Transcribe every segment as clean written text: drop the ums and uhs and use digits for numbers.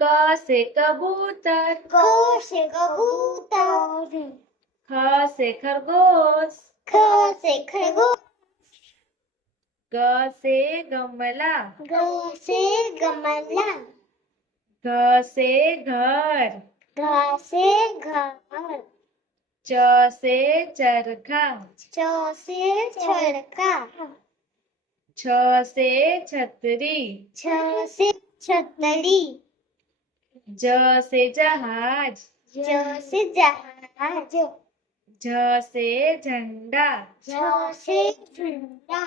क से कबूतर, क से कबूतर, ख से खरगोश, ख से खरगोश, ग से गमला, ग से गमला, घ से घर, घ से घर, च से चरखा, च से चरखा, छ से छतरी, छ से छतरी, ज से जहाज, ज से जहाज, झ से झंडा, झ से झंडा,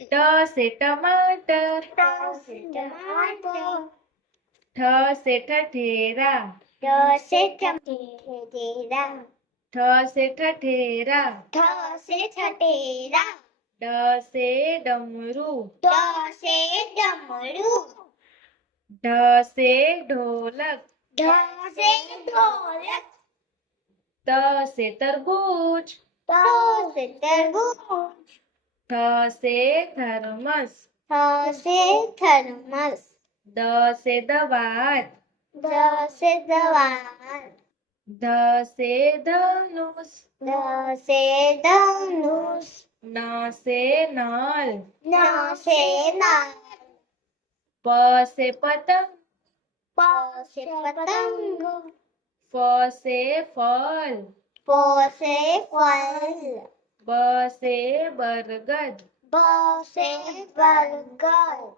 ट से टमाटर, ट से टमाटर, ठ से ठठेरा, ठ से ठठेरा, ठ से ठठेरा, ठ से ठठेरा, ड से डमरू, ड से डमरू, ढ से ढोलक, ढ से ढोलक, त से तरबूज, त से तरबूज, थ से थर्मस, थ से थर्मस, द से दवात, द से दवात, ध से धनुष, ध से धनुष, न से नल, न से नल, प से पतंग, प से पतंग, फ से फल, फ से फल, ब से बरगद, ब से बरगद,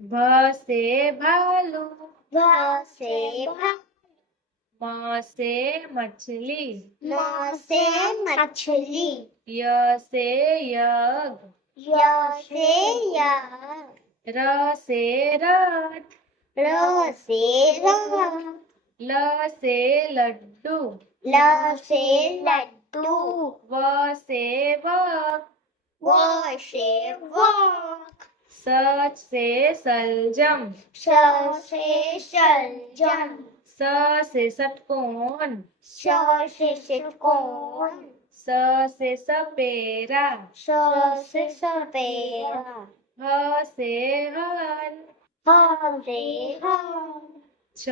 भ से भालू, भ से भालू, म से मछली, म से मछली, य से यज्ञ, य से यज्ञ, र से रथ, र से रथ, ल से लड्डू, ल से लड्डू, व से वक, व से वक, स से सलजम, स से सलजम, स से षटकोण, स से षटकोण, स से सपेरा, स से सपेरा, ह से हल, ह से हल, छ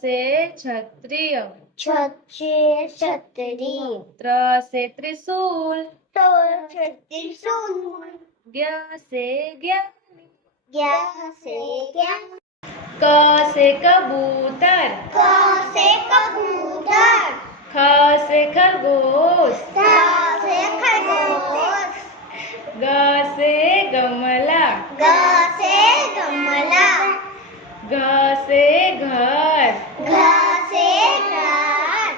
से क्षत्रिय, छ से छतरी, त्र से त्रिशूल, त से त्रिशूल, ज्ञ से ज्ञानी, ज्ञ से ज्ञान, क से कबूतर, क से कबूतर, ख से खरगोश, ख से खरगोश, ग से गमला, ग से गमला, घ से घर, घ से घर,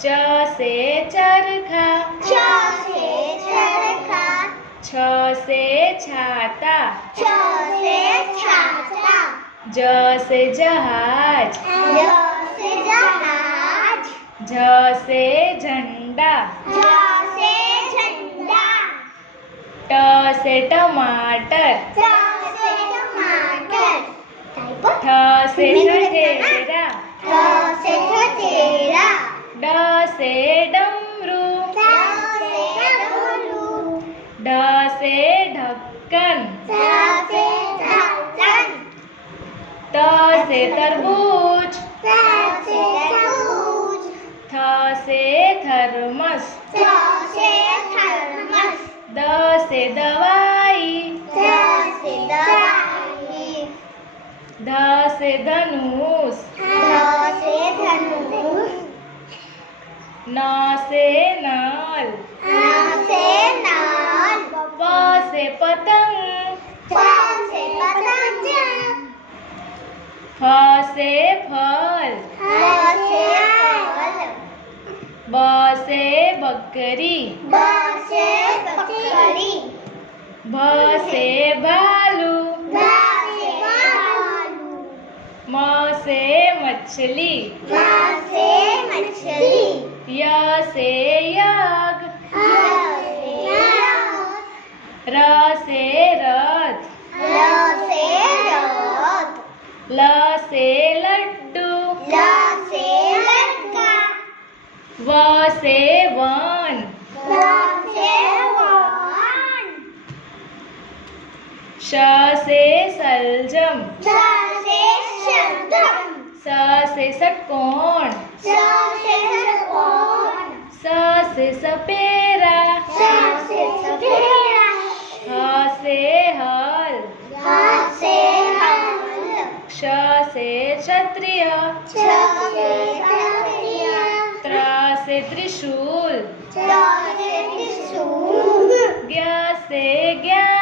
च से चरखा, च से चरखा, छ से छाता, छ से छाता, ज से जहाज, ज से जहाज, झ से झंडा, झ से झंडा, ट से टमाटर, ट से टमाटर, ठ से ठठेरा, ठ से ठठेरा, ड से डमरू, ड से डमरू, ढ से ढक्कन, ढ से ढक्कन, त से तरबूज, त से तरबूज, थ से थर्मस, थ से थर्मस, द से दवाई, द से दवाई, ध से धनुष, ध से धनुष, न से नल, न से नल, प से पतंग, प से पतंग, फ से फल, ह से फल, ब से बकरी, ब से बकरी, भ से भालू, भ से भालू, म से मछली, म से मछली, य से यज्ञ, ह से यज्ञ, र से रथ, र से रथ, ल से लड्डू, ल से लड़का, व से वन, व से वन, श से सलजम, श से शलजम, स से षटकोण स से षटकोण स से सपेरा स से सपेरा ह से हल ह से हल क्ष से क्षत्रिय च से क्षत्रिय त्र से त्रिशूल च से त्रिशूल ज्ञ से ज्ञान